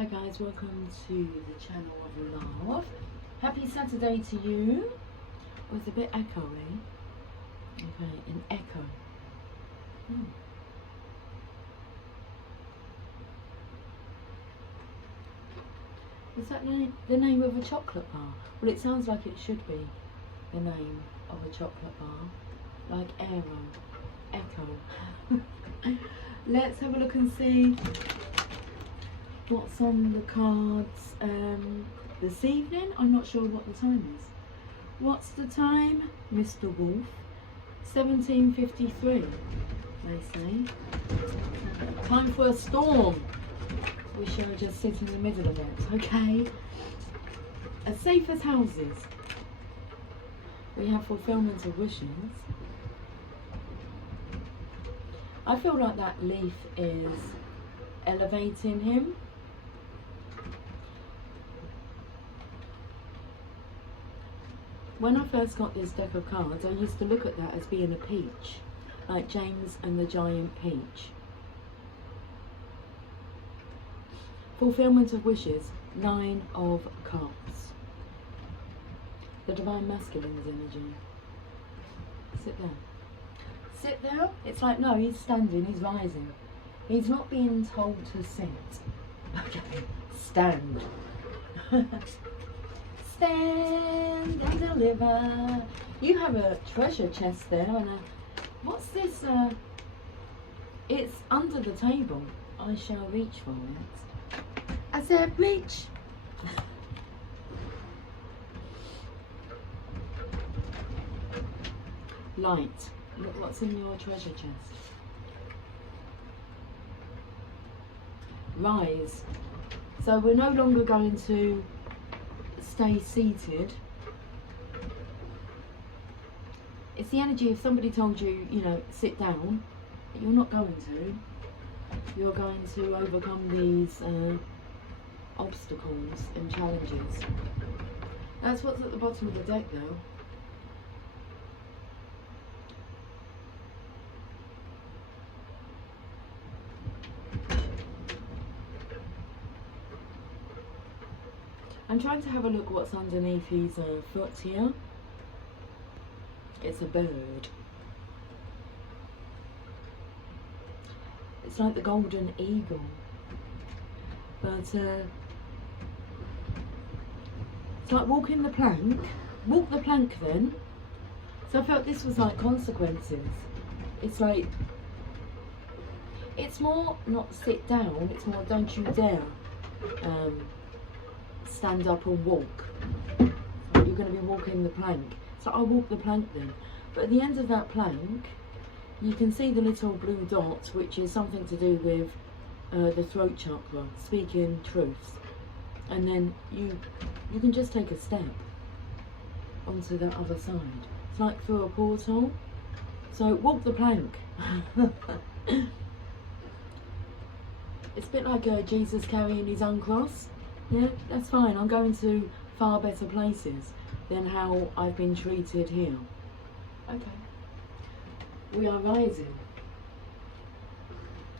Hi guys, welcome to the channel of love. Happy Saturday to you. Oh, it's a bit echoey. Okay, an echo. Is that the name of a chocolate bar? Well, it sounds like it should be the name of a chocolate bar. Like Aero. Echo. Let's have a look and see what's on the cards this evening. I'm not sure what the time is. What's the time, Mr. Wolf? 17:53, they say. Time for a storm. We shall just sit in the middle of it, okay? As safe as houses. We have fulfillment of wishes. I feel like that leaf is elevating him. When I first got this deck of cards, I used to look at that as being a peach, like James and the Giant Peach. Fulfillment of wishes, 9 of Cups. The Divine Masculine's energy. Sit there. Sit there? It's like, no, he's standing, he's rising. He's not being told to sit. Okay, stand. Stand and deliver. You have a treasure chest there, and what's this? It's under the table. I shall reach for it. I said reach. Light. Look what's in your treasure chest. Rise. So we're no longer going to stay seated. It's the energy if somebody told you, you know, sit down, but you're not going to. You're going to overcome these obstacles and challenges. That's what's at the bottom of the deck though. I'm trying to have a look what's underneath his foot here. It's a bird. It's like the golden eagle. But it's like walking the plank. Walk the plank then. So I felt this was like consequences. It's like, it's more not sit down, it's more don't you dare stand up and walk. You're going to be walking the plank. So I walk the plank then. But at the end of that plank, you can see the little blue dot, which is something to do with the throat chakra, speaking truths. And then you can just take a step onto that other side. It's like through a portal. So walk the plank. It's a bit like Jesus carrying his own cross. Yeah, that's fine. I'm going to far better places than how I've been treated here. Okay. We are rising.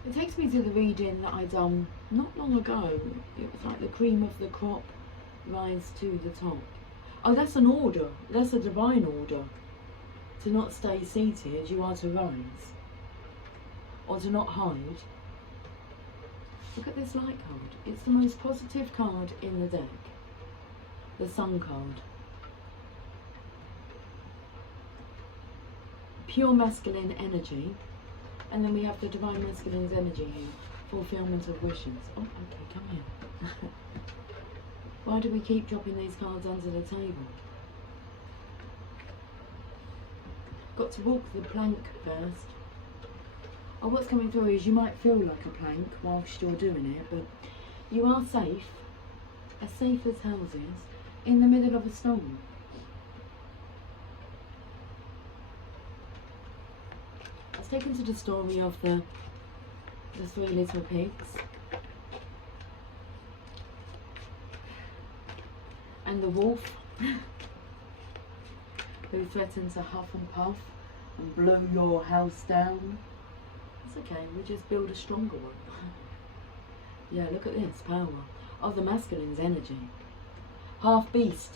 It takes me to the reading that I done not long ago. It was like the cream of the crop rise to the top. Oh, that's an order. That's a divine order. To not stay seated, you are to rise. Or to not hide. Look at this light card. It's the most positive card in the deck. The Sun card. Pure masculine energy. And then we have the Divine Masculine's energy here. Fulfillment of wishes. Oh, okay, come here. Why do we keep dropping these cards under the table? Got to walk the plank first. Oh, what's coming through is you might feel like a plank whilst you're doing it, but you are safe, as safe as houses, in the middle of a storm. I was taken to the story of the 3 little pigs and the wolf who threatened to huff and puff and blow your house down. It's okay, we'll just build a stronger one. Yeah, look at this, power. of the masculine's energy. Half beast,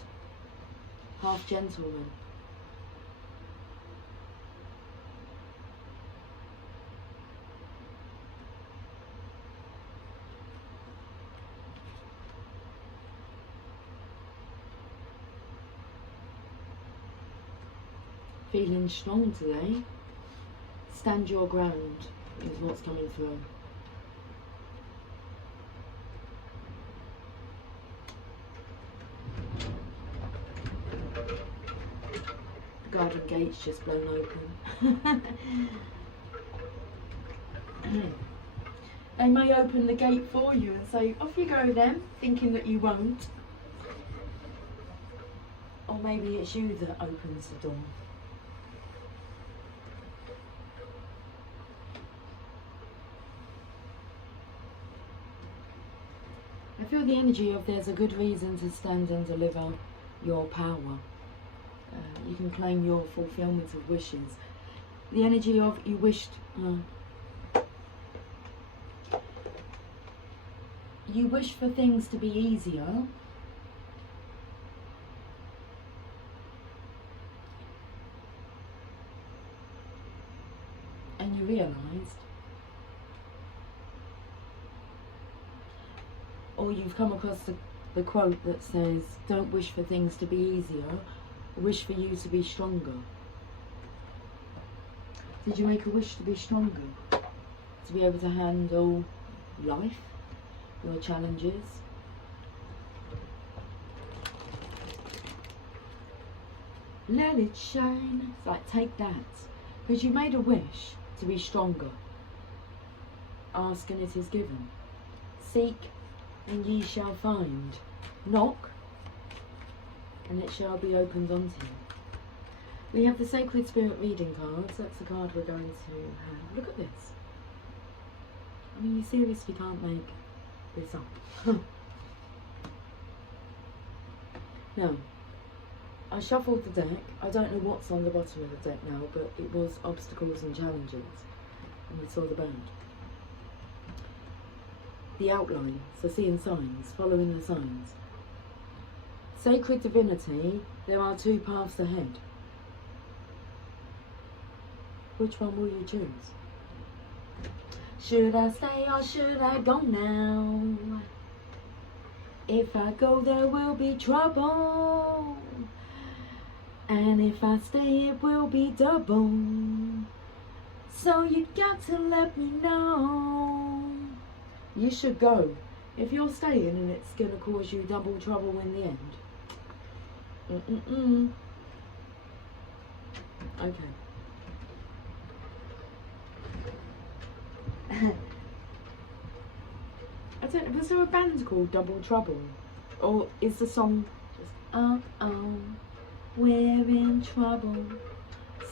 half gentleman. Feeling strong today. Stand your ground is what's coming through. The garden gate's just blown open. They may open the gate for you and say, off you go then, thinking that you won't. Or maybe it's you that opens the door. I feel the energy of there's a good reason to stand and deliver your power. You can claim your fulfillment of wishes. The energy of you wished... you wish for things to be easier. And you realised, or you've come across the quote that says, don't wish for things to be easier, wish for you to be stronger. Did you make a wish to be stronger? To be able to handle life, your challenges? Let it shine. It's like, take that. Because you made a wish to be stronger. Ask and it is given. Seek and ye shall find. Knock and it shall be opened unto you. We have the Sacred Spirit reading cards. That's the card we're going to have. Look at this. I mean, you seriously can't make this up. Now, I shuffled the deck. I don't know what's on the bottom of the deck now, but it was obstacles and challenges. And we saw the bird. The outline, so seeing signs, following the signs. Sacred divinity, there are two paths ahead. Which one will you choose? Should I stay or should I go now? If I go there will be trouble, and if I stay it will be double. So you got to let me know. You should go. If you're staying and it's going to cause you double trouble in the end. Okay. I don't know, was there a band called Double Trouble? Or is the song just, oh, we're in trouble.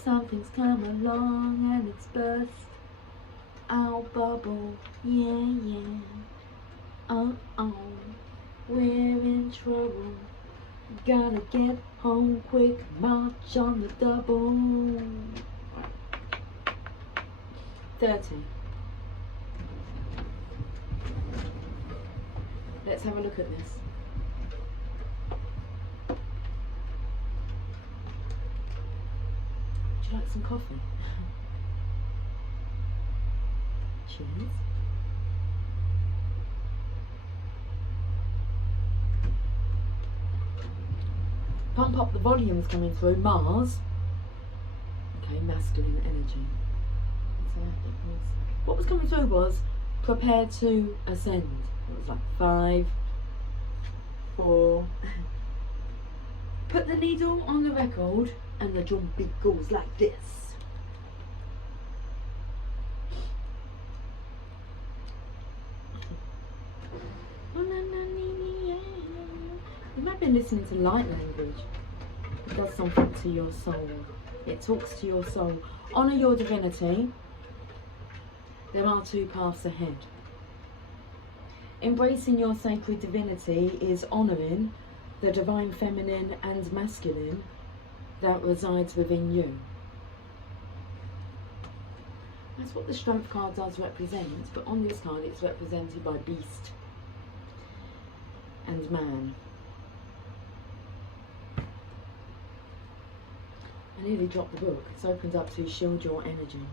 Something's come along and it's burst our bubble. Yeah, yeah. Oh, we're in trouble. Gotta get home quick, march on the double. 30. Let's have a look at this. Would you like some coffee? Cheers. Pump up the volumes coming through. Mars. Okay, masculine energy. So it was, what was coming through was prepare to ascend. It was like 5, 4. Put the needle on the record and the drum beat goes like this. You might be listening to light language. It does something to your soul. It talks to your soul. Honour your divinity. There are two paths ahead. Embracing your sacred divinity is honouring the divine feminine and masculine that resides within you. That's what the Strength card does represent, but on this card it's represented by beast. and man. I nearly dropped the book. It's opened up to shield your energy.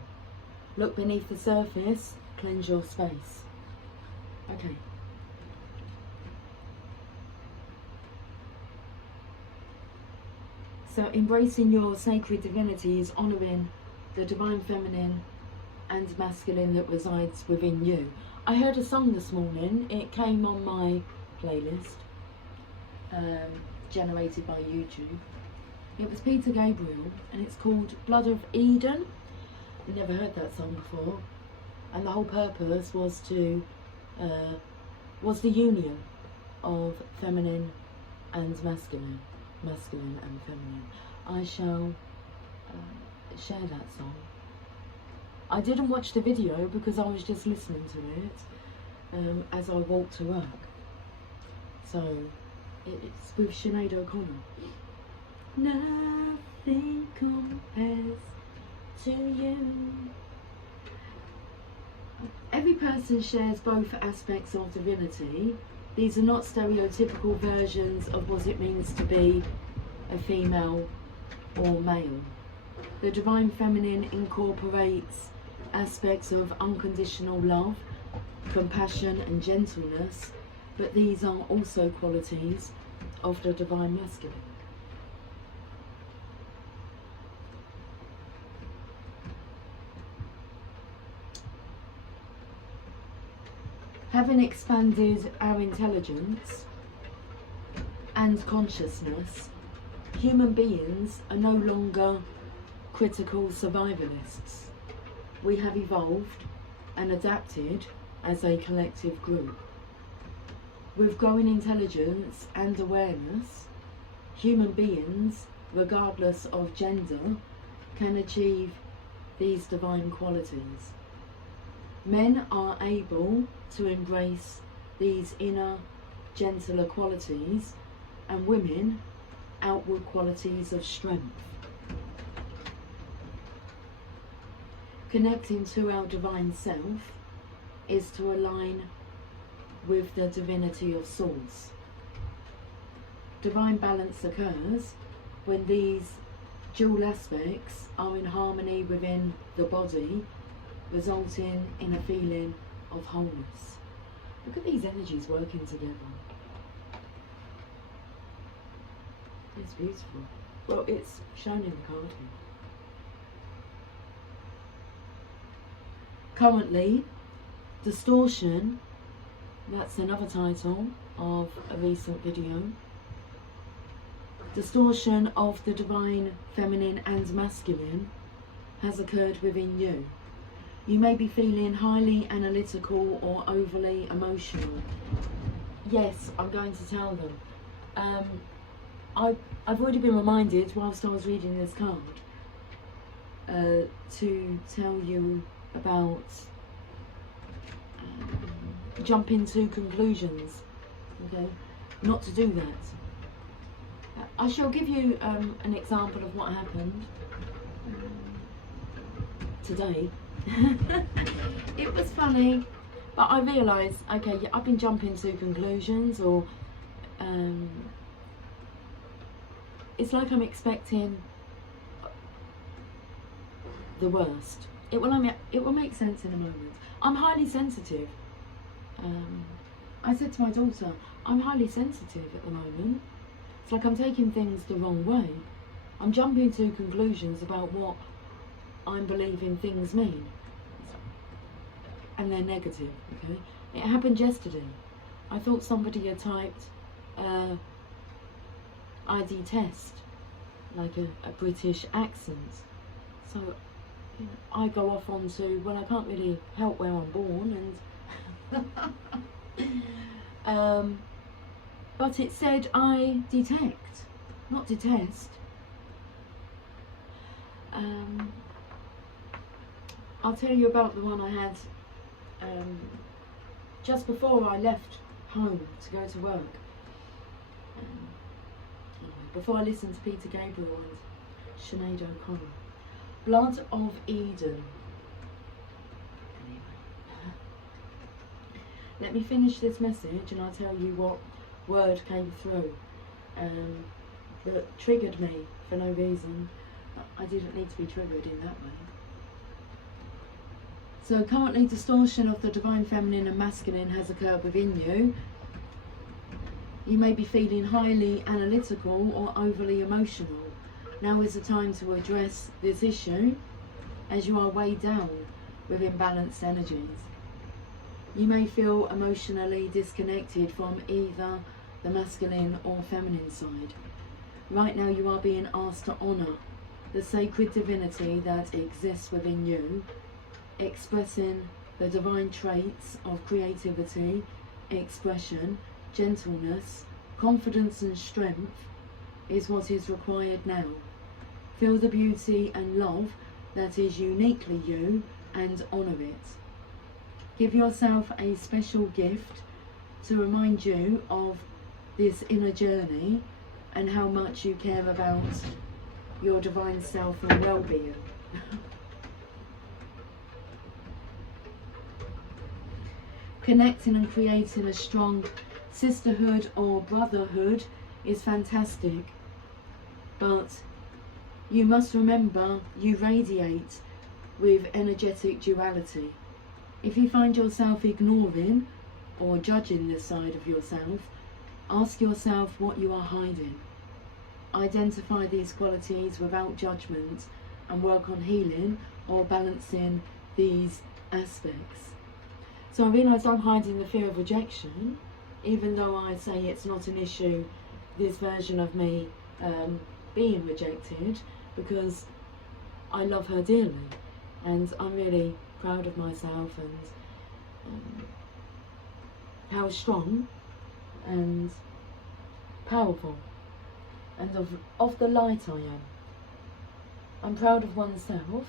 Look beneath the surface, cleanse your space. Okay. So embracing your sacred divinity is honouring the divine feminine and masculine that resides within you. I heard a song this morning. It came on my playlist, generated by YouTube. It was Peter Gabriel, and it's called Blood of Eden. I've never heard that song before. And the whole purpose was to, was the union of feminine and masculine. Masculine and feminine. I shall share that song. I didn't watch the video because I was just listening to it as I walked to work. So it's with Sinead O'Connor. Nothing compares to you. Every person shares both aspects of divinity. These are not stereotypical versions of what it means to be a female or male. The divine feminine incorporates aspects of unconditional love, compassion and gentleness, but these are also qualities of the divine masculine. Having expanded our intelligence and consciousness, human beings are no longer critical survivalists. We have evolved and adapted as a collective group. With growing intelligence and awareness, human beings, regardless of gender, can achieve these divine qualities. Men are able to embrace these inner, gentler qualities, and women, outward qualities of strength. Connecting to our divine self is to align with the divinity of Source. Divine balance occurs when these dual aspects are in harmony within the body, resulting in a feeling of wholeness. Look at these energies working together. It's beautiful. Well, it's shown in the card here. Currently, Distortion, that's another title of a recent video. Distortion of the divine feminine and masculine has occurred within you. You may be feeling highly analytical or overly emotional. Yes, I'm going to tell them. I've already been reminded whilst I was reading this card to tell you about jumping to conclusions, okay? Not to do that. I shall give you an example of what happened today. It was funny, but I realised, okay, I've been jumping to conclusions, or it's like I'm expecting the worst. It will make sense in a moment. I'm highly sensitive. I said to my daughter, I'm highly sensitive at the moment. It's like I'm taking things the wrong way. I'm jumping to conclusions about what I'm believing things mean. And they're negative, okay? It happened yesterday. I thought somebody had typed I detest, like a British accent. So you know, I go off onto, well, I can't really help where I'm born, and but it said I detect, not detest. I'll tell you about the one I had just before I left home to go to work. Before I listened to Peter Gabriel and Sinead O'Connor. Blood of Eden. Anyway. Let me finish this message and I'll tell you what word came through that triggered me for no reason. I didn't need to be triggered in that way. So currently distortion of the divine feminine and masculine has occurred within you. You may be feeling highly analytical or overly emotional. Now is the time to address this issue as you are weighed down with imbalanced energies. You may feel emotionally disconnected from either the masculine or feminine side. Right now you are being asked to honour the sacred divinity that exists within you, expressing the divine traits of creativity, expression, gentleness, confidence and strength is what is required now. Feel the beauty and love that is uniquely you and honour it. Give yourself a special gift to remind you of this inner journey and how much you care about your divine self and well-being. Connecting and creating a strong sisterhood or brotherhood is fantastic, but you must remember you radiate with energetic duality. If you find yourself ignoring or judging this side of yourself, ask yourself what you are hiding. Identify these qualities without judgment and work on healing or balancing these aspects. So I realised I'm hiding the fear of rejection, even though I say it's not an issue, this version of me being rejected, because I love her dearly and I'm really proud of myself and how strong and powerful and of the light I am. I'm proud of oneself,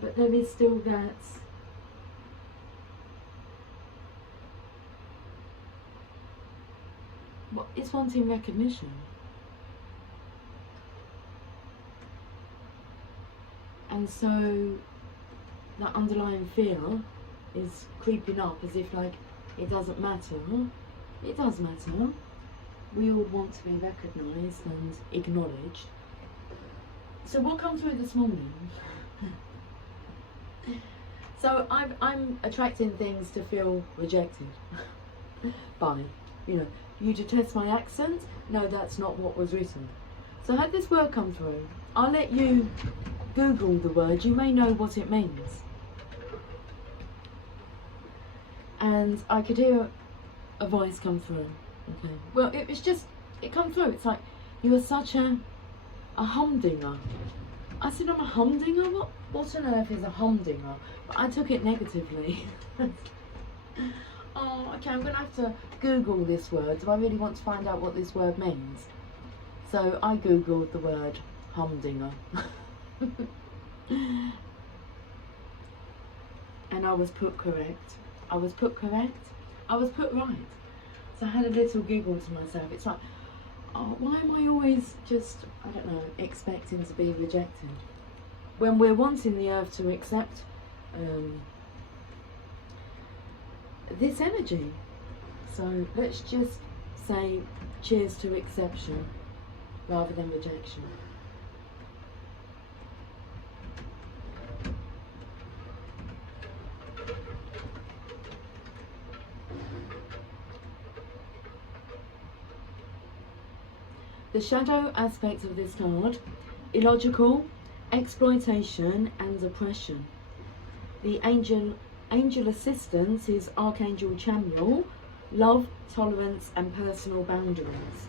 but there is still that it's wanting recognition. And so that underlying fear is creeping up as if like it doesn't matter. It does matter. We all want to be recognised and acknowledged. So what comes through this morning? So I'm attracting things to feel rejected by, you detest my accent? No, that's not what was written. So I had this word come through. I'll let you Google the word, you may know what it means. And I could hear a voice come through. Okay. Well, it come through. It's like, you are such a humdinger. I said, I'm a humdinger? What on earth is a humdinger? But I took it negatively. Oh, okay, I'm going to have to Google this word. Do I really want to find out what this word means? So I Googled the word humdinger. And I was put correct. I was put correct. I was put right. So I had a little giggle to myself. It's like, oh, why am I always just, I don't know, expecting to be rejected? When we're wanting the earth to accept this energy. So let's just say cheers to exception rather than rejection. The shadow aspect of this card: illogical, exploitation and oppression. The angel assistance is Archangel Chamuel, love, tolerance and personal boundaries.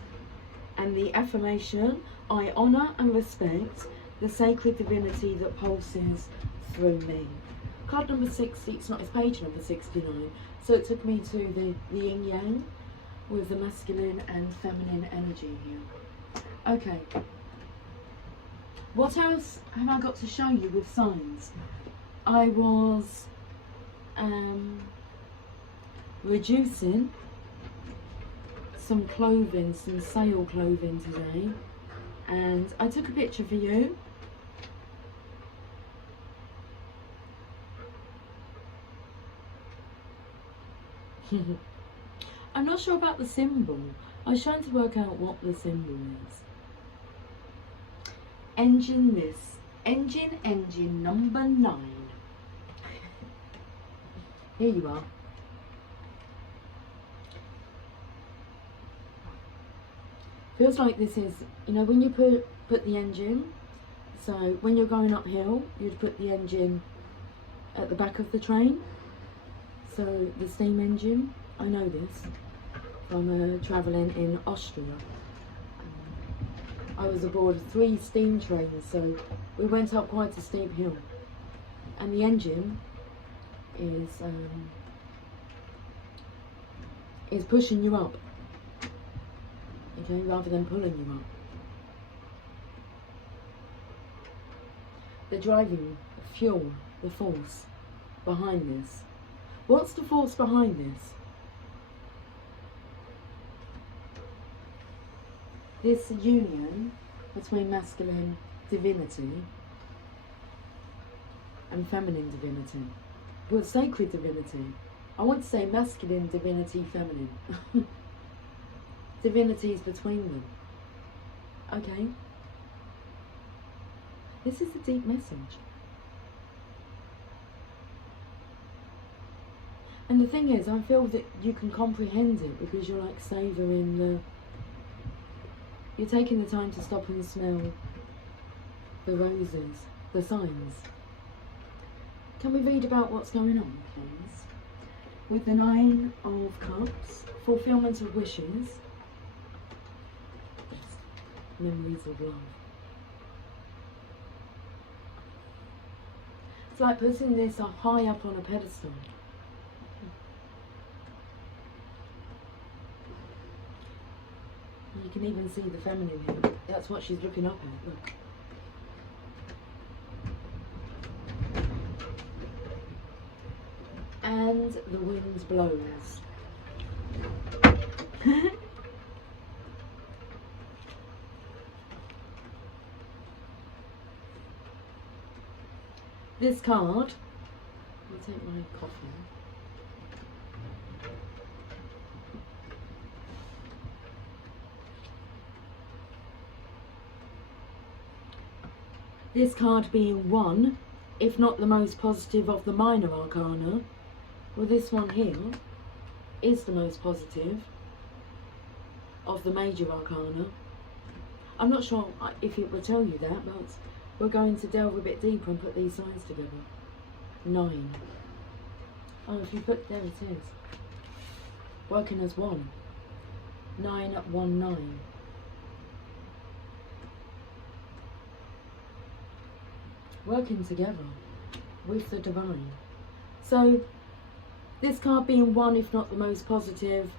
And the affirmation: I honour and respect the sacred divinity that pulses through me. Card number 60, it's page number 69. So it took me to the yin yang with the masculine and feminine energy here. Okay, what else have I got to show you with signs? I was reducing some clothing, some sale clothing today, and I took a picture for you. I'm not sure about the symbol. I was trying to work out what the symbol is. Engine this. Engine number 9. Here you are. Feels like this is, you know, when you put the engine, so when you're going uphill, you'd put the engine at the back of the train. So the steam engine, I know this from travelling in Austria. I was aboard 3 steam trains, so we went up quite a steep hill, and the engine is pushing you up, okay, rather than pulling you up. The driving fuel, the force behind this. What's the force behind this? This union between masculine divinity and feminine divinity. Well, sacred divinity. I want to say masculine divinity, feminine. Divinities between them. Okay. This is a deep message. And the thing is, I feel that you can comprehend it because you're like savouring the... You're taking the time to stop and smell the roses, the signs. Can we read about what's going on, please? With the 9 of Cups, fulfillment of wishes, memories of love. It's like putting this high up on a pedestal. You can even see the feminine here. That's what she's looking up at, look. And the wind blows. This card, let me take my coffee. This card being 1, if not the most positive of the minor arcana, well, this one here is the most positive of the major arcana. I'm not sure if it will tell you that, but we're going to delve a bit deeper and put these signs together. 9. Oh, if you put, there it is. Working as 1. 9 at 1 9. Working together with the divine. So this card being 1, if not the most positive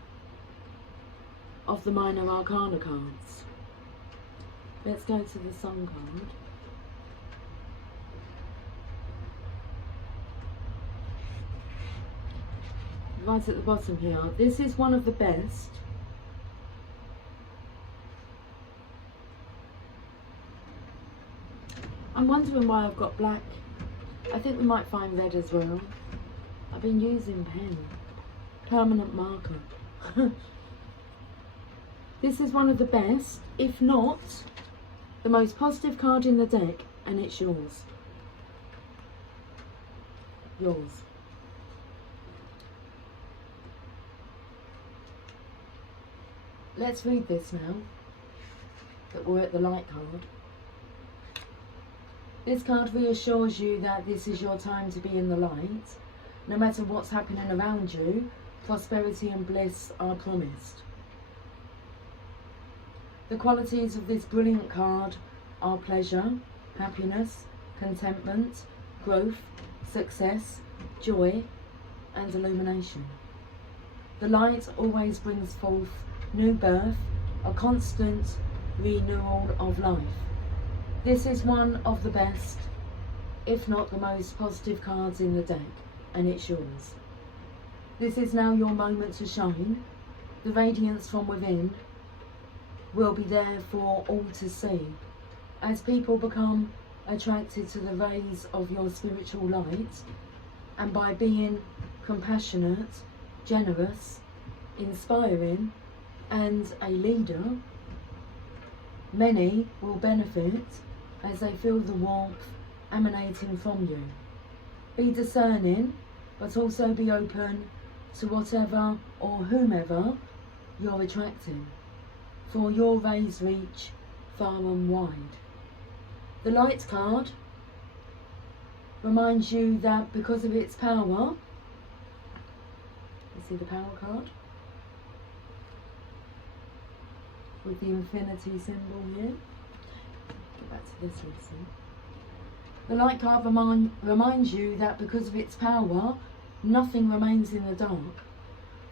of the minor arcana cards. Let's go to the Sun card. Right at the bottom here. This is one of the best. I'm wondering why I've got black. I think we might find red as well. I've been using pen. Permanent marker. This is one of the best, if not the most positive card in the deck, and it's yours. Yours. Let's read this now, that we're at the light card. This card reassures you that this is your time to be in the light. No matter what's happening around you, prosperity and bliss are promised. The qualities of this brilliant card are pleasure, happiness, contentment, growth, success, joy, and illumination. The light always brings forth new birth, a constant renewal of life. This is one of the best, if not the most positive cards in the deck, and it's yours. This is now your moment to shine. The radiance from within will be there for all to see. As people become attracted to the rays of your spiritual light, and by being compassionate, generous, inspiring, and a leader, many will benefit as they feel the warmth emanating from you. Be discerning, but also be open to whatever or whomever you're attracting, for your rays reach far and wide. The Light card reminds you that because of its power, you see the Power card with the infinity symbol here. Get back to this lesson. The Light card reminds you that because of its power, nothing remains in the dark.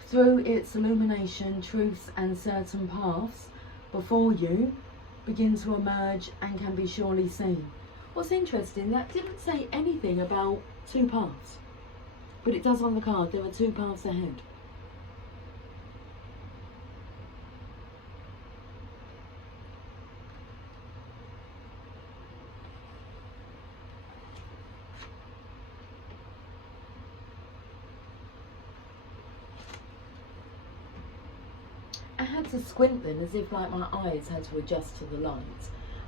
Through its illumination, truths and certain paths before you begin to emerge and can be surely seen. What's interesting, that didn't say anything about two paths, but it does on the card. There are two paths ahead. I had to squint then, as if like my eyes had to adjust to the light.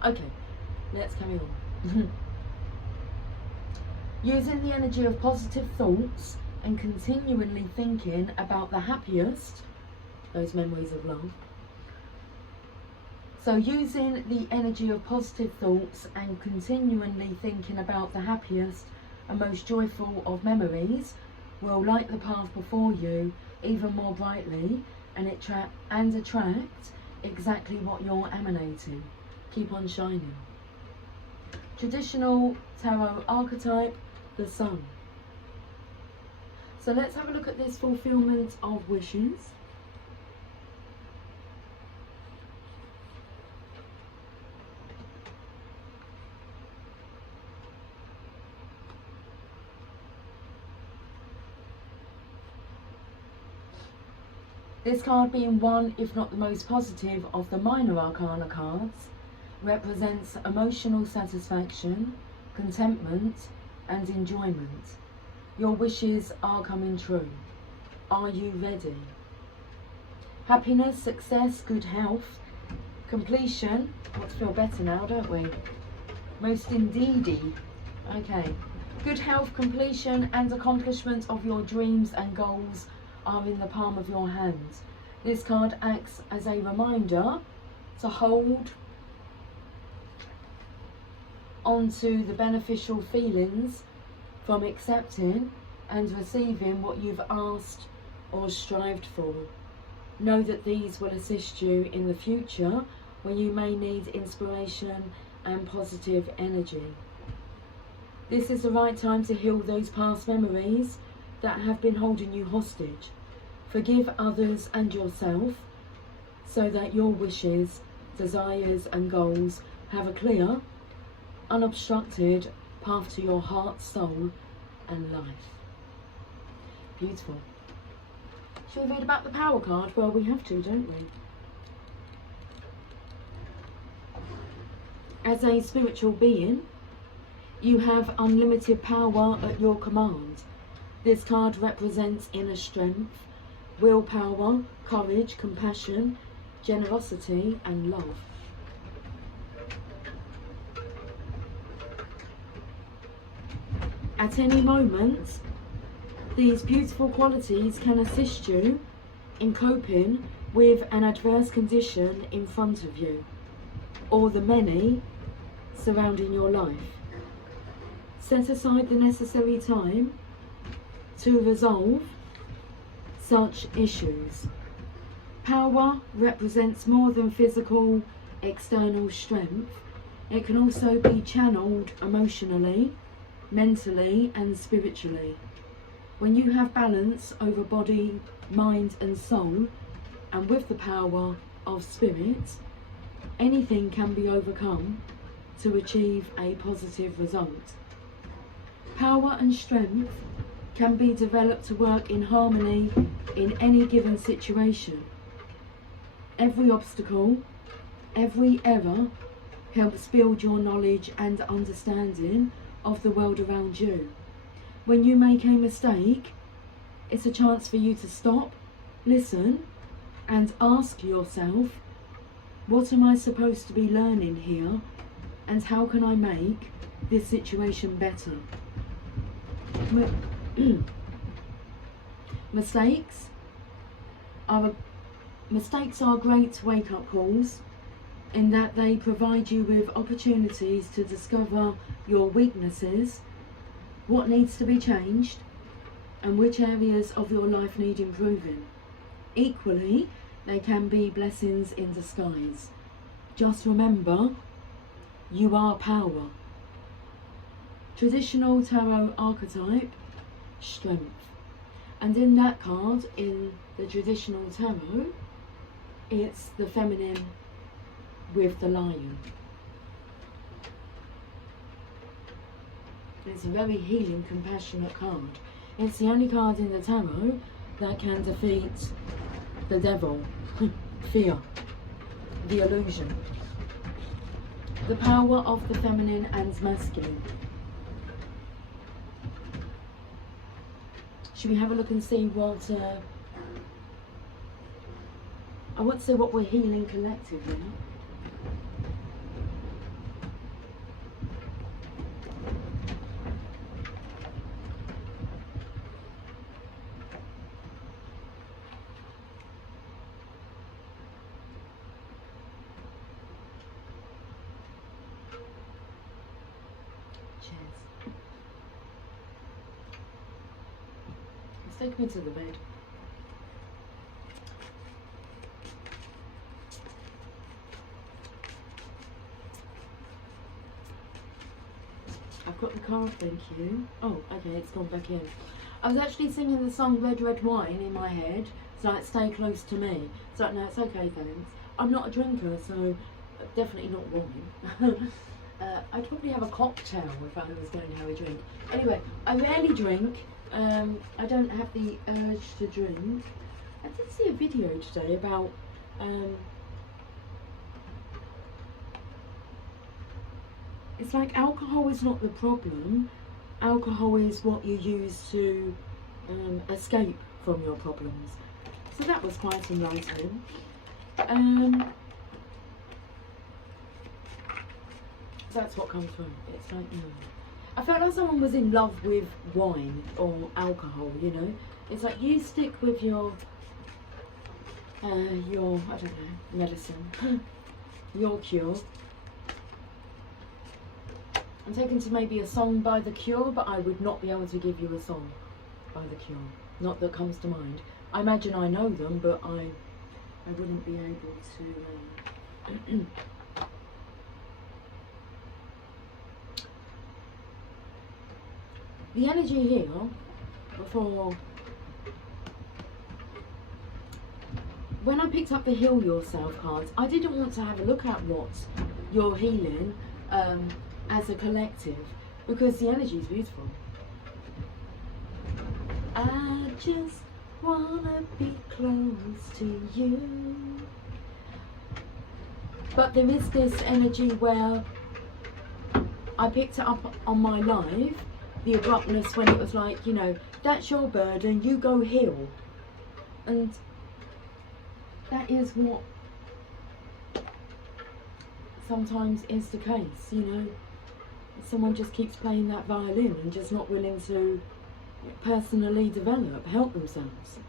Okay, let's carry on. Using the energy of positive thoughts and continually thinking about the happiest, those memories of love. So using the energy of positive thoughts and continually thinking about the happiest and most joyful of memories will light the path before you even more brightly and attract exactly what you're emanating. Keep on shining. Traditional tarot archetype, the Sun. So let's have a look at this fulfillment of wishes. This card, being one, if not the most positive of the minor arcana cards, represents emotional satisfaction, contentment and enjoyment. Your wishes are coming true. Are you ready? Happiness, success, good health, completion. Let's feel better now, don't we? Most indeedy. Okay. Good health, completion and accomplishment of your dreams and goals are in the palm of your hand. This card acts as a reminder to hold onto the beneficial feelings from accepting and receiving what you've asked or strived for. Know that these will assist you in the future when you may need inspiration and positive energy. This is the right time to heal those past memories that have been holding you hostage. Forgive others and yourself so that your wishes, desires and goals have a clear, unobstructed path to your heart, soul and life. Beautiful. Shall we read about the Power card? Well, we have to, don't we? As a spiritual being, you have unlimited power at your command. This card represents inner strength, willpower, courage, compassion, generosity and love. At any moment, these beautiful qualities can assist you in coping with an adverse condition in front of you or the many surrounding your life. Set aside the necessary time to resolve such issues. Power represents more than physical, external strength. It can also be channeled emotionally, mentally and spiritually. When you have balance over body, mind and soul, and with the power of spirit, anything can be overcome to achieve a positive result. Power and strength can be developed to work in harmony in any given situation. Every obstacle, every error helps build your knowledge and understanding of the world around you. When you make a mistake, it's a chance for you to stop, listen and ask yourself, what am I supposed to be learning here, and how can I make this situation better? Mistakes are great wake-up calls, in that they provide you with opportunities to discover your weaknesses, what needs to be changed, and which areas of your life need improving. Equally, they can be blessings in disguise. Just remember, you are power. Traditional tarot archetype, strength. And in that card, in the traditional tarot, it's the feminine with the lion. It's a very healing, compassionate card. It's the only card in the tarot that can defeat the devil, fear, the illusion, the power of the feminine and masculine. Should we have a look and see what I want to say what we're healing collectively? Take me to the bed. I've got the card, thank you. Oh, okay, it's gone back in. I was actually singing the song Red Red Wine in my head. It's like, stay close to me. It's like, no, it's okay, thanks. I'm not a drinker, so definitely not wine. I'd probably have a cocktail if I was going to have a drink. Anyway, I rarely drink. I don't have the urge to drink. I did see a video today about it's like alcohol is not the problem. Alcohol is what you use to escape from your problems. So that was quite enlightening. That's what comes from. It's like, I felt like someone was in love with wine or alcohol, you know. It's like, you stick with your I don't know, medicine, your cure. I'm taken to maybe a song by The Cure, but I would not be able to give you a song by The Cure. Not that comes to mind. I imagine I know them, but I wouldn't be able to... The energy here, before, when I picked up the Heal Yourself cards, I didn't want to have a look at what you're healing as a collective, because the energy is beautiful. I just wanna be close to you. But there is this energy where I picked it up on my live, the abruptness when it was like, you know, that's your burden, you go heal. And that is what sometimes is the case, you know. Someone just keeps playing that violin and just not willing to personally develop, help themselves.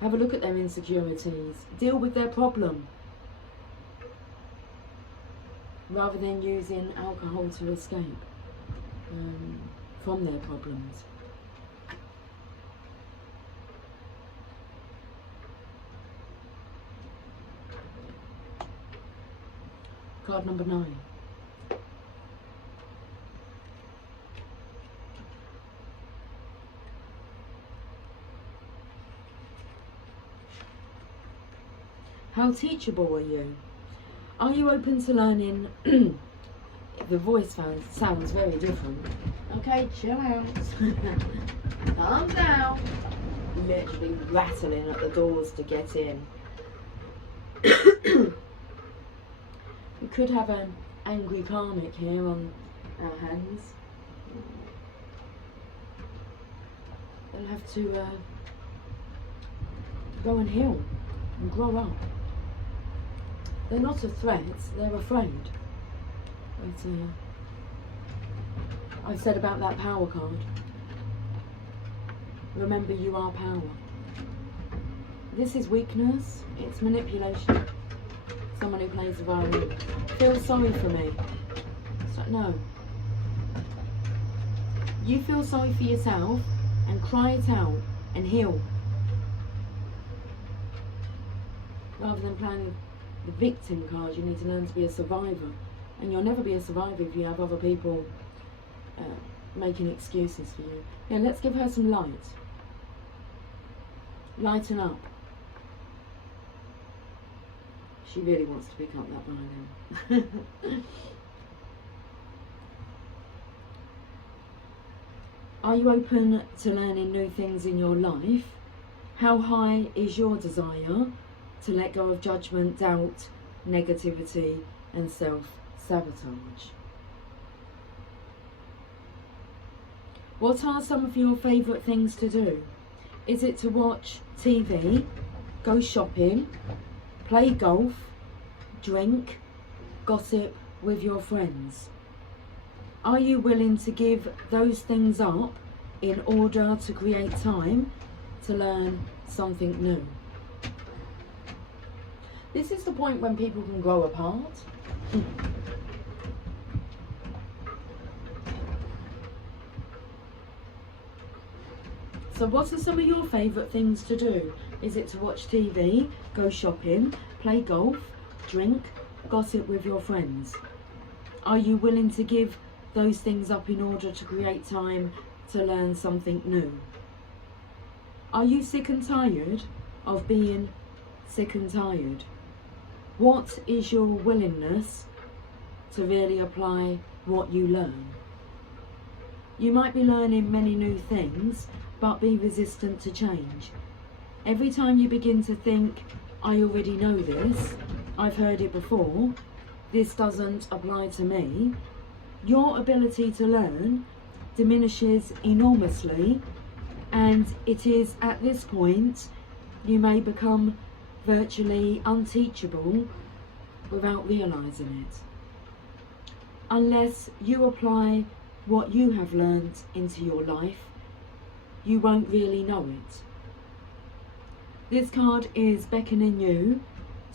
Have a look at their insecurities, deal with their problem, rather than using alcohol to escape from their problems. Card number 9. How teachable are you? Are you open to learning? The voice sounds very different. Okay, chill out. Calm down. Literally rattling at the doors to get in. We could have an angry karmic here on our hands. They'll have to go and heal. and grow up. They're not a threat, they're afraid. But I've said about that power card. Remember, you are power. This is weakness, it's manipulation. Someone who plays the violin. Feel sorry for me. So, no. You feel sorry for yourself and cry it out and heal. Rather than playing the victim card, you need to learn to be a survivor. And you'll never be a survivor if you have other people making excuses for you. Yeah, let's give her some light. Lighten up. She really wants to pick up that violin. Are you open to learning new things in your life? How high is your desire to let go of judgment, doubt, negativity and self-sabotage? What are some of your favourite things to do? Is it to watch TV, go shopping, play golf, drink, gossip with your friends? Are you willing to give those things up in order to create time to learn something new? This is the point when people can grow apart. So what are some of your favourite things to do? Is it to watch TV, go shopping, play golf, drink, gossip with your friends? Are you willing to give those things up in order to create time to learn something new? Are you sick and tired of being sick and tired? What is your willingness to really apply what you learn? You might be learning many new things, but be resistant to change. Every time you begin to think, I already know this, I've heard it before, this doesn't apply to me, your ability to learn diminishes enormously, and it is at this point you may become virtually unteachable without realising it. Unless you apply what you have learned into your life, you won't really know it. This card is beckoning you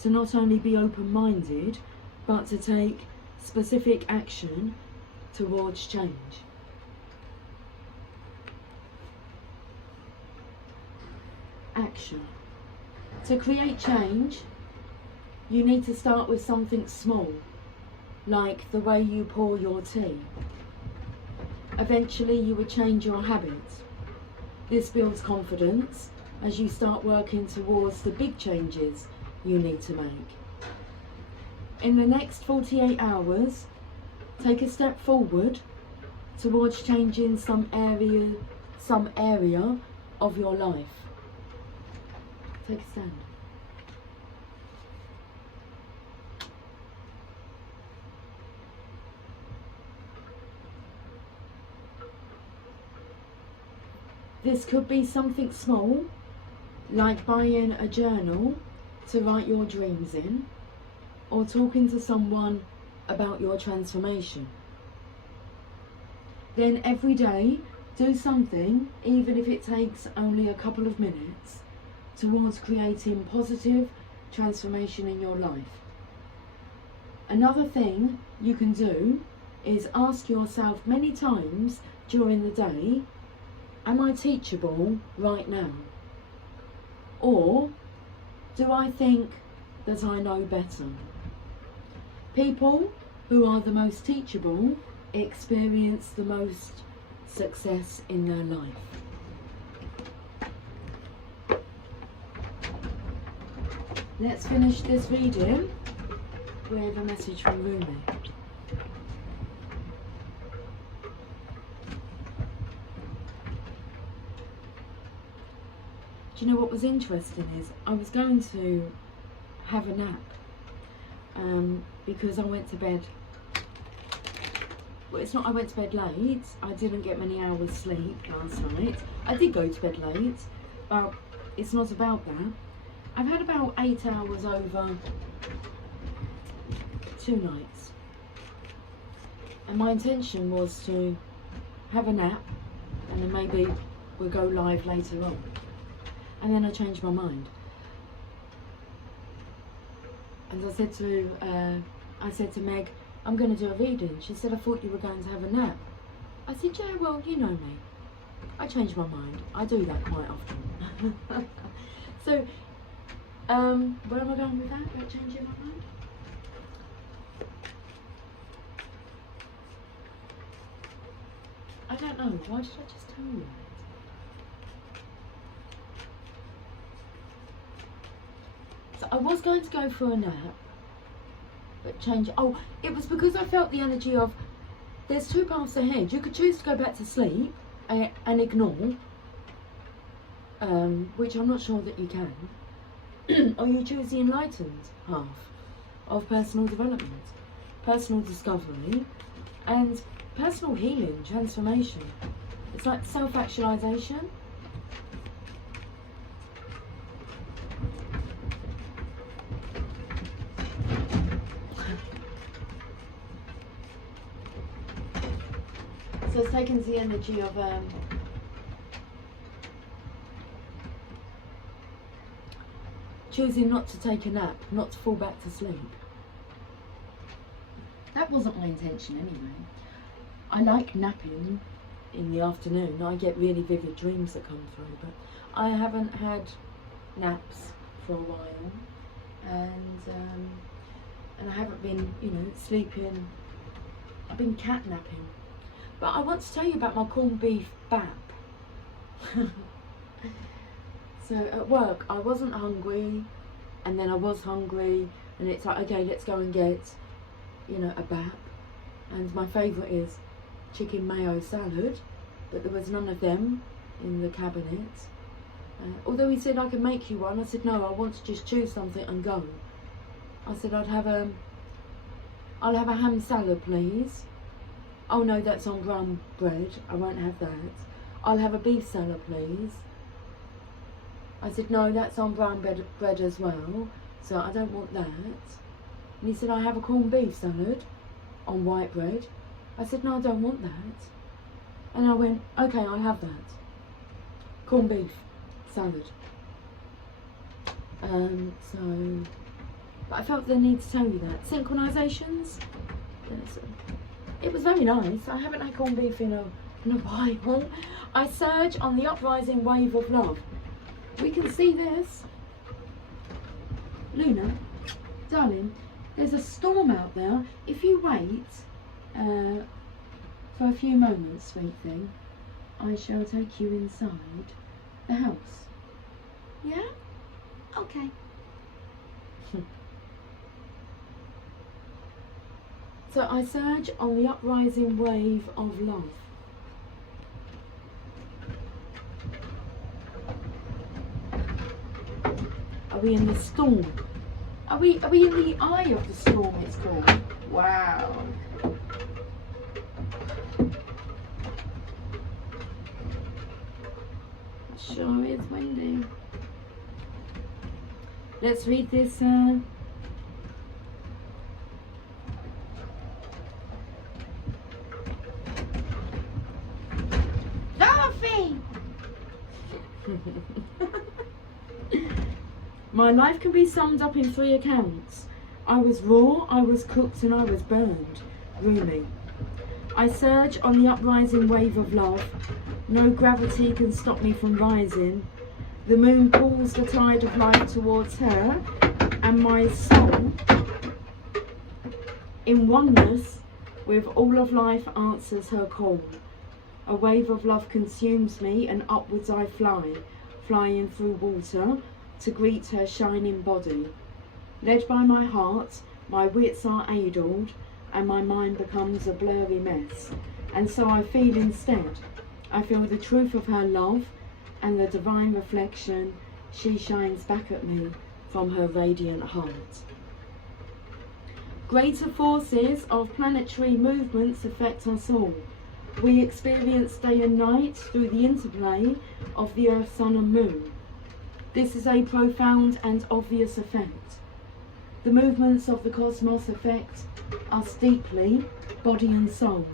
to not only be open-minded, but to take specific action towards change. Action. To create change, you need to start with something small, like the way you pour your tea. Eventually you would change your habits. This builds confidence as you start working towards the big changes you need to make. In the next 48 hours, take a step forward towards changing some area of your life. Take a stand. This could be something small, like buying a journal to write your dreams in, or talking to someone about your transformation. Then every day, do something, even if it takes only a couple of minutes, towards creating positive transformation in your life. Another thing you can do is ask yourself many times during the day, am I teachable right now? Or do I think that I know better? People who are the most teachable experience the most success in their life. Let's finish this reading with a message from Rumi. Do you know what was interesting is I was going to have a nap because I went to bed. Well, it's not I went to bed late. I didn't get many hours sleep last night. I did go to bed late, but it's not about that. I've had about 8 hours over 2 nights, and my intention was to have a nap and then maybe we'll go live later on, and then I changed my mind. And I said to Meg, I'm going to do a reading. She said, I thought you were going to have a nap. I said, yeah, well, you know me, I change my mind. I do that quite often. So where am I going with that? About changing my mind? I don't know. Why did I just tell you that? So I was going to go for a nap, but change. Oh, it was because I felt the energy of there's 2 paths ahead. You could choose to go back to sleep and ignore, which I'm not sure that you can, or you choose the enlightened half of personal development, personal discovery, and personal healing, transformation. It's like self-actualization. So it's taken the energy of choosing not to take a nap, not to fall back to sleep. That wasn't my intention anyway. I like napping in the afternoon. I get really vivid dreams that come through, but I haven't had naps for a while, and I haven't been, sleeping. I've been catnapping. But I want to tell you about my corned beef bap. So at work, I wasn't hungry, and then I was hungry, and it's like, okay, let's go and get, a bap. And my favourite is chicken mayo salad, but there was none of them in the cabinet. Although he said I could make you one, I said no, I want to just choose something and go. I said I'll have a ham salad, please. Oh no, that's on brown bread, I won't have that. I'll have a beef salad, please. I said no, that's on brown bread as well, so I don't want that. And he said I have a corned beef salad on white bread. I said no, I don't want that. And I went, okay, I'll have that. Corned beef salad. But I felt the need to tell you that. Synchronizations. It was very nice. I haven't had corned beef in a while. I surge on the uprising wave of love. We can see this. Luna, darling, there's a storm out there. If you wait for a few moments, sweet thing, I shall take you inside the house. Yeah? Okay. So I surge on the uprising wave of love. Are we in the storm? Are we in the eye of the storm, it's called? Wow. It sure is windy. Let's read this My life can be summed up in 3 accounts. I was raw, I was cooked, and I was burned. Rumi. I surge on the uprising wave of love. No gravity can stop me from rising. The moon pulls the tide of life towards her, and my soul, in oneness with all of life, answers her call. A wave of love consumes me, and upwards I fly, flying through water, to greet her shining body. Led by my heart, my wits are addled, and my mind becomes a blurry mess. And so I feel instead, I feel the truth of her love, and the divine reflection she shines back at me from her radiant heart. Greater forces of planetary movements affect us all. We experience day and night through the interplay of the Earth, Sun and Moon. This is a profound and obvious effect. The movements of the cosmos affect us deeply, body and soul.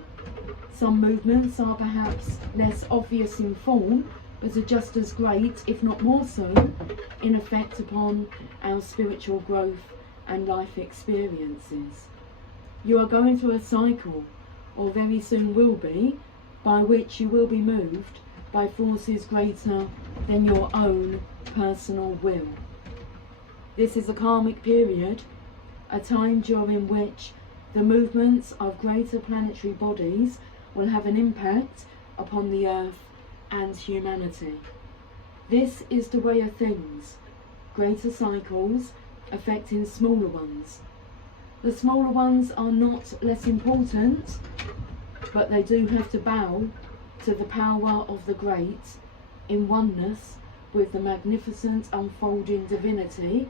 Some movements are perhaps less obvious in form, but are just as great, if not more so, in effect upon our spiritual growth and life experiences. You are going through a cycle, or very soon will be, by which you will be moved by forces greater than your own personal will. This is a karmic period, a time during which the movements of greater planetary bodies will have an impact upon the earth and humanity. This is the way of things, greater cycles affecting smaller ones. The smaller ones are not less important, but they do have to bow to the power of the great in oneness with the magnificent unfolding divinity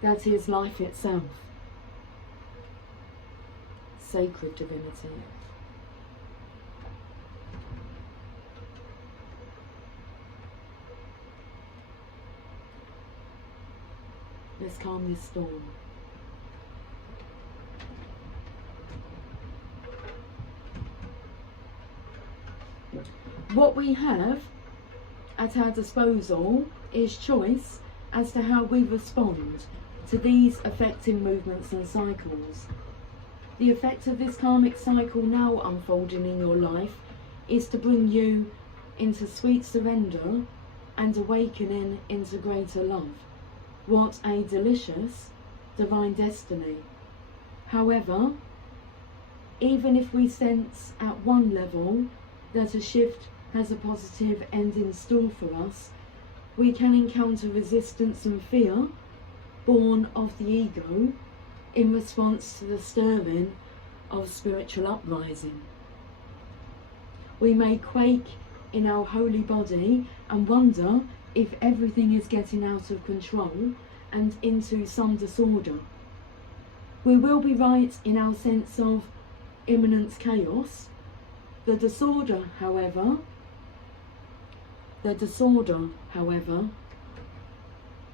that is life itself. Sacred divinity. Let's calm this storm. What we have at our disposal is choice as to how we respond to these affecting movements and cycles. The effect of this karmic cycle now unfolding in your life is to bring you into sweet surrender and awakening into greater love. What a delicious divine destiny. However, even if we sense at one level that a shift has a positive end in store for us, we can encounter resistance and fear born of the ego in response to the stirring of spiritual uprising. We may quake in our holy body and wonder if everything is getting out of control and into some disorder. We will be right in our sense of imminent chaos. The disorder, however,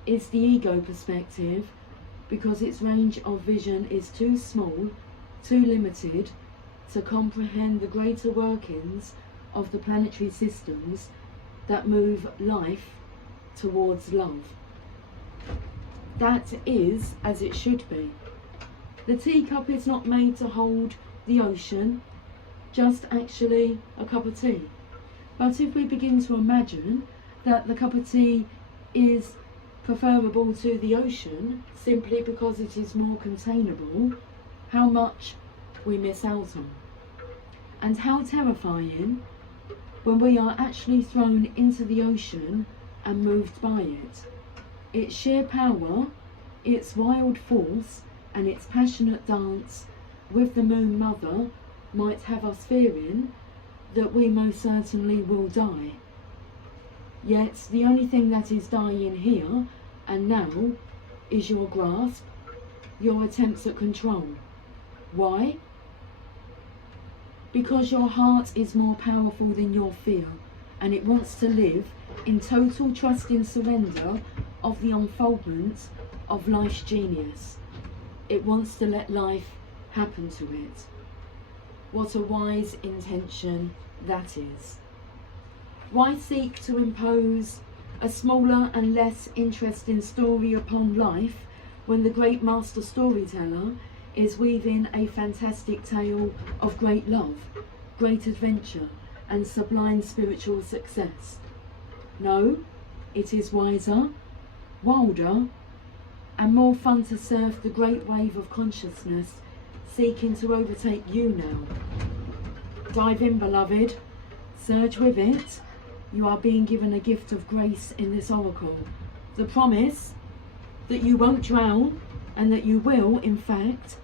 is the ego perspective, because its range of vision is too small, too limited to comprehend the greater workings of the planetary systems that move life towards love. That is as it should be. The teacup is not made to hold the ocean, just actually a cup of tea. But if we begin to imagine that the cup of tea is preferable to the ocean simply because it is more containable, how much we miss out on. And how terrifying when we are actually thrown into the ocean and moved by it. Its sheer power, its wild force, and its passionate dance with the Moon Mother might have us fearing that we most certainly will die. Yet the only thing that is dying here and now is your grasp, your attempts at control. Why? Because your heart is more powerful than your fear, and it wants to live in total trust and surrender of the unfoldment of life's genius. It wants to let life happen to it. What a wise intention that is. Why seek to impose a smaller and less interesting story upon life when the great master storyteller is weaving a fantastic tale of great love, great adventure, and sublime spiritual success? No, it is wiser, wilder, and more fun to surf the great wave of consciousness seeking to overtake you now. Dive in, beloved. Surge with it. You are being given a gift of grace in this oracle. The promise that you won't drown and that you will, in fact,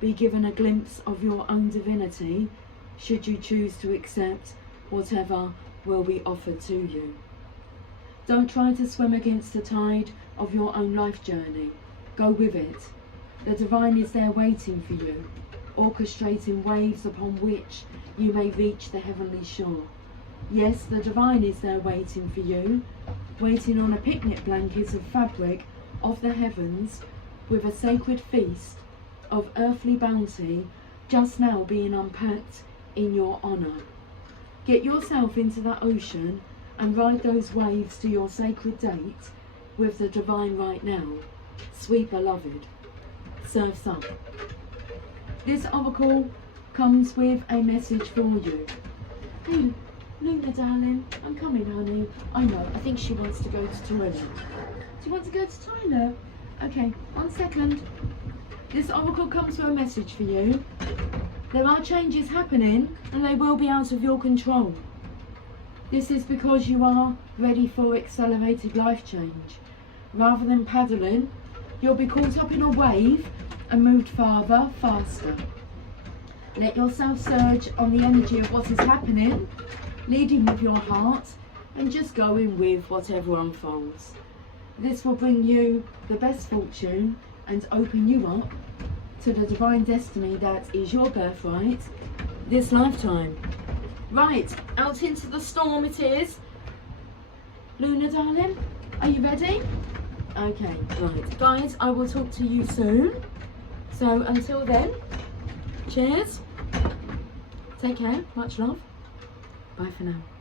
be given a glimpse of your own divinity should you choose to accept whatever will be offered to you. Don't try to swim against the tide of your own life journey. Go with it. The divine is there waiting for you, orchestrating waves upon which you may reach the heavenly shore. Yes, the divine is there waiting for you, waiting on a picnic blanket of fabric of the heavens, with a sacred feast of earthly bounty just now being unpacked in your honour. Get yourself into that ocean and ride those waves to your sacred date with the divine right now. Sweet beloved, surf's up. This oracle comes with a message for you. Hey, Luna darling, I'm coming, honey. I know, I think she wants to go to toilet. Do you want to go to toilet? Okay, 1 second. This oracle comes with a message for you. There are changes happening and they will be out of your control. This is because you are ready for accelerated life change. Rather than paddling, you'll be caught up in a wave and moved farther, faster. Let yourself surge on the energy of what is happening, leading with your heart and just going with whatever unfolds. This will bring you the best fortune and open you up to the divine destiny that is your birthright this lifetime. Right, out into the storm it is. Luna darling, are you ready? Okay, right. Guys, I will talk to you soon. So until then, cheers. Take care, much love. Bye for now.